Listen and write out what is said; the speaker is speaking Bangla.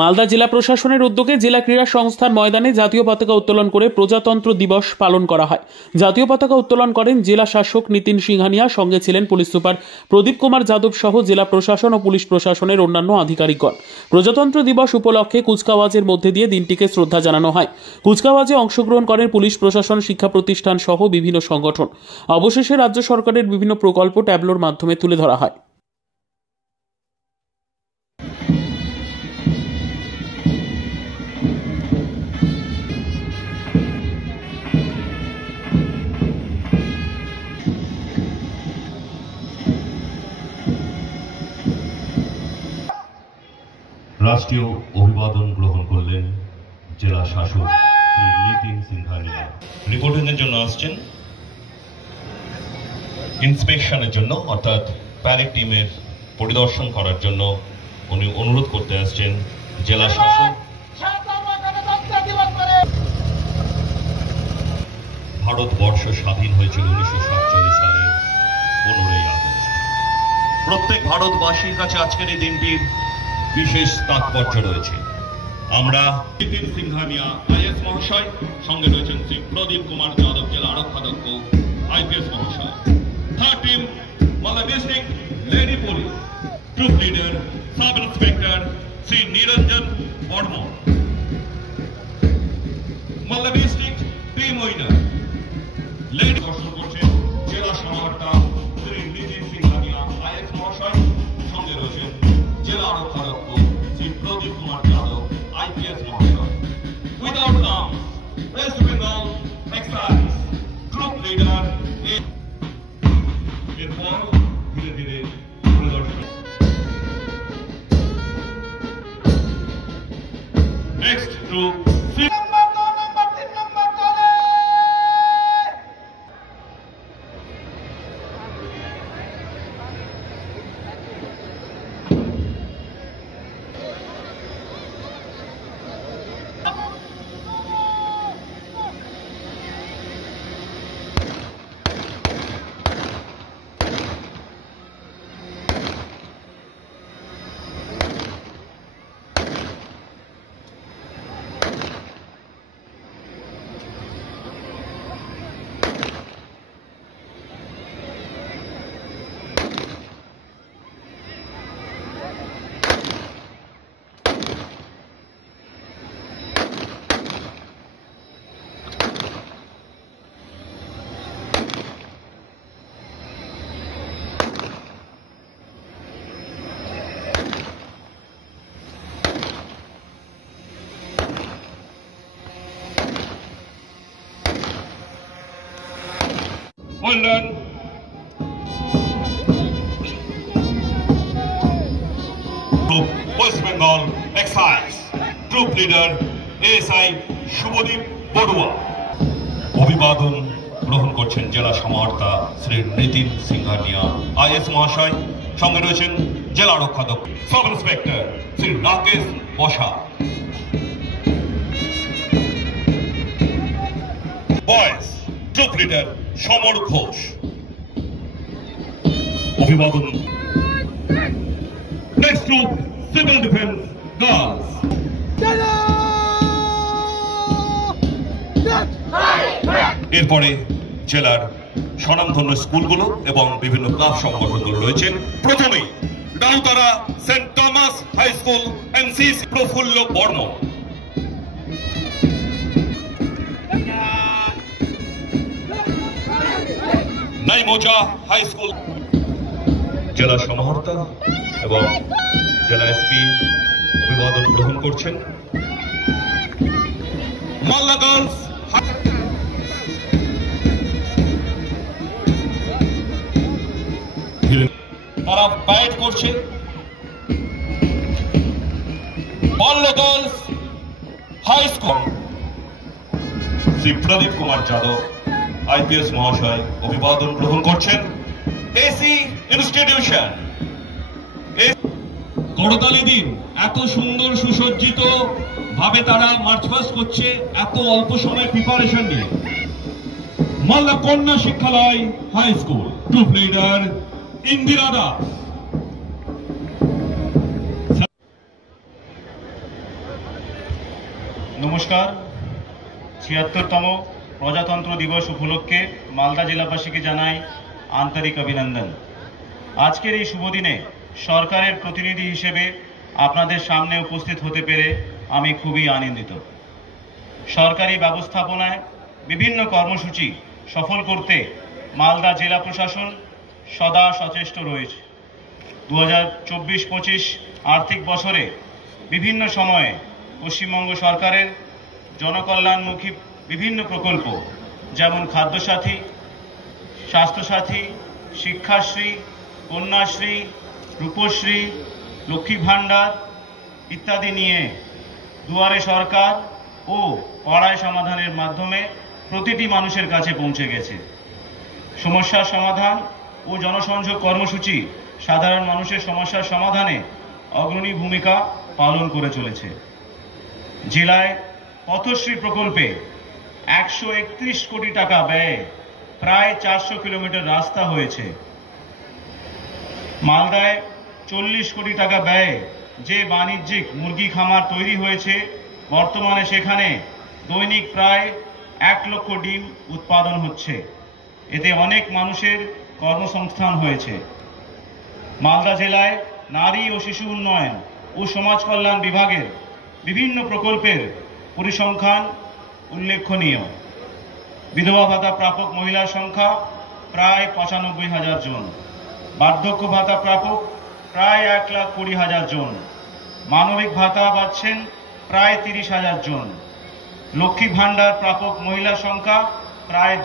মালদা জেলা প্রশাসনের উদ্যোগে জেলা ক্রীড়া সংস্থার ময়দানে জাতীয় পতাকা উত্তোলন করে প্রজাতন্ত্র দিবস পালন করা হয়। জাতীয় পতাকা উত্তোলন করেন জেলা শাসক নিতিন সিংহানিয়া, সঙ্গে ছিলেন পুলিশ সুপার প্রদীপ কুমার যাদব সহ জেলা প্রশাসন ও পুলিশ প্রশাসনের অন্যান্য আধিকারিকগণ। প্রজাতন্ত্র দিবস উপলক্ষে কুচকাওয়াজের মধ্যে দিয়ে দিনটিকে শ্রদ্ধা জানানো হয়। কুচকাওয়াজে অংশগ্রহণ করেন পুলিশ প্রশাসন, শিক্ষা প্রতিষ্ঠান সহ বিভিন্ন সংগঠন। অবশেষে রাজ্য সরকারের বিভিন্ন প্রকল্প ট্যাবলোর মাধ্যমে তুলে ধরা হয়। রাষ্ট্রীয় অভিবাদন গ্রহণ করলেন জেলা শাসক শ্রী নিতিন সিংহানিয়া। রিপোর্টিংয়ের জন্য আসছেন ইন্সপেকশনের জন্য, অর্থাৎ প্যারেড টিমের পরিদর্শন করার জন্য উনি অনুরোধ করতে আসছেন জেলা শাসক। ভারতবর্ষ স্বাধীন হয়েছিল 1947 সালের 15ই আগস্ট। প্রত্যেক ভারতবাসীর কাছে আজকের এই দিনটির বিশেষ তাৎপর্য রয়েছে। আমরা নিতিন সিংহানিয়া আইএস মহাশয়, সঙ্গে রয়েছেন শ্রী প্রদীপ কুমার যাদব জেলা আরক্ষাধ্যক্ষ আইপিএস মহাশয়। Third team Malda district lady police troop leader sub inspector Shri Niranjan Barman. Malda district team winner lady দর্শন করছেন জেলা সমাহর্তা শ্রী নিতিন সিংহানিয়া আইএস মহাশয়, সঙ্গে রয়েছেন জেলা আরক্ষাধ্যক্ষ শ্রী প্রদীপ কুমার যাদব আইপিএস মহাশয়। Without arms West Bengal excise group leader. এরপর ধীরে ধীরে পরিদর্শন। Next group Well done. Group West Bengal Excise Troop Leader ASI Shubhadeep Barua. অভিবাদন গ্রহণ করছেন জেলা সমাহর্তা শ্রী নিতিন সিংহানিয়া আইএস মহাশয়, সঙ্গে রয়েছেন জেলা আরক্ষাধ্যক্ষ সাব ইন্সপেক্টর শ্রী রাকেশ বসা। বয়েজ ট্রুপ লিডার সমর ঘোষ। অভিবাদন। Next group civil defence girls. এরপরে জেলার স্বনামধন্য স্কুলগুলো এবং বিভিন্ন ক্লাব সংগঠনগুলো রয়েছেন। প্রথমেই ডাউতারা Saint Thomas high school NCC Prafulla Barman. নাইমোজা হাই স্কুল। জেলা সমাহর্তা এবং জেলা এসপি অভিবাদন গ্রহণ করছেন। মালদা গার্লস তারা প্যারেড করছে। Malda girls high school Shri Pradip Kumar Yadav IPS মহাশয় অভিবাদন গ্রহণ করছেন। AC institution. করতালি দিন, এত সুন্দর সুসজ্জিত ভাবে তারা মার্চ পাস্ট করছে, এত অল্প সময় প্রিপারেশন নিয়ে। Malda Kanya Shikshalaya high school group leader Indira Das. নমস্কার। ৭৬তম প্রজাতন্ত্র দিবস উপলক্ষে মালদা জেলাবাসীকে জানাই আন্তরিক অভিনন্দন। আজকের এই শুভ দিনে সরকারের প্রতিনিধি হিসেবে আপনাদের সামনে উপস্থিত হতে পেরে আমি খুবই আনন্দিত। সরকারি ব্যবস্থাপনায় বিভিন্ন কর্মসূচি সফল করতে মালদা জেলা প্রশাসন সদা সচেষ্ট রয়েছে। 2024-25 আর্থিক বছরে বিভিন্ন সময়ে পশ্চিমবঙ্গ সরকারের জনকল্যাণমুখী বিভিন্ন প্রকল্প যেমন খাদ্যসাথী, স্বাস্থ্যসাথী, শিক্ষাশ্রী, কন্যাশ্রী, রূপশ্রী, লক্ষ্মী ভাণ্ডার ইত্যাদি নিয়ে দুয়ারে সরকার ও পাড়ায় সমাধানের মাধ্যমে প্রতিটি মানুষের কাছে পৌঁছে গেছে। সমস্যার সমাধান ও জনসংযোগ কর্মসূচি সাধারণ মানুষের সমস্যার সমাধানে অগ্রণী ভূমিকা পালন করে চলেছে। জেলায় পথশ্রী প্রকল্পে 131 কোটি টাকা ব্যয়ে প্রায় 400 কিলোমিটার রাস্তা হয়েছে। মালদায় 40 কোটি টাকা ব্যয়ে যে বাণিজ্যিক মুরগি খামার তৈরি হয়েছে, বর্তমানে সেখানে দৈনিক প্রায় 1 লক্ষ ডিম উৎপাদন হচ্ছে। এতে অনেক মানুষের কর্মসংস্থান হয়েছে। মালদা জেলায় নারী ও শিশু উন্নয়ন ও সমাজ কল্যাণ বিভাগের বিভিন্ন প্রকল্পের পরিসংখ্যান উল্লেখনীয়। বিধবা ভাতা প্রাপক মহিলার সংখ্যা প্রায় 95,000 জন, বার্ধক্য ভাতা প্রাপক প্রায় 1,20,000 জন, মানবিক ভাতা পাচ্ছেন প্রায় 30,000 জন, লক্ষ্মী ভাণ্ডার প্রাপক মহিলার সংখ্যা প্রায়